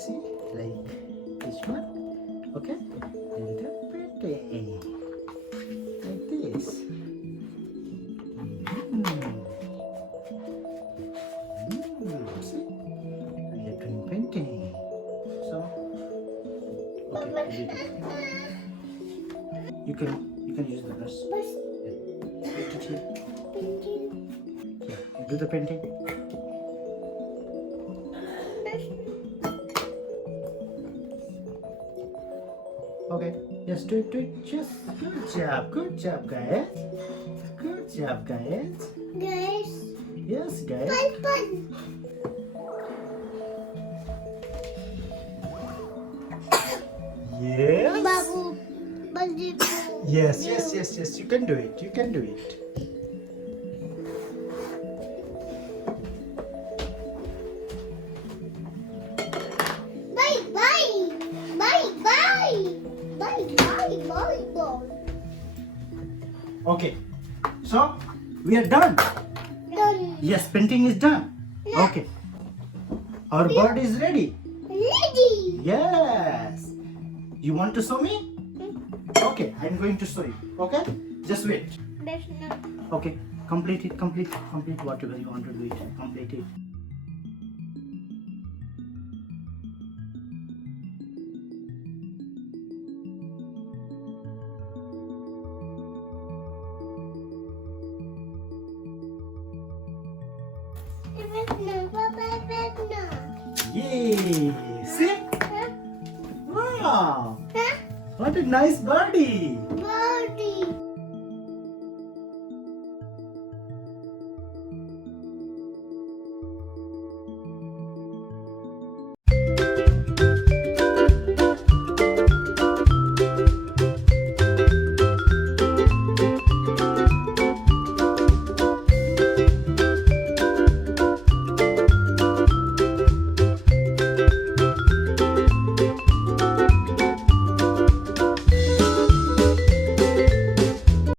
See, like this one, okay? Interpret it like this. See, we are doing painting. So, okay, you can use the brush. Yeah. Put it here. Yeah, do the painting. Okay, yes, do it. Just good job, guys. Good job, guys. Guys, Yes, guys. fun. Yes. Babu, babu. Yes. You can do it. You can do it. Bye, bye. Bye, bye. Bye, bye, bye, bye. Okay. So we are done. Done. Yes, painting is done. Okay. Our bird is ready. Ready. Yes. You want to show me? Okay, I'm going to show you. Okay? Just wait. That's not. Okay. Complete it. Complete whatever you want to do it. Complete it. Yay! See? Wow! What a nice birdie!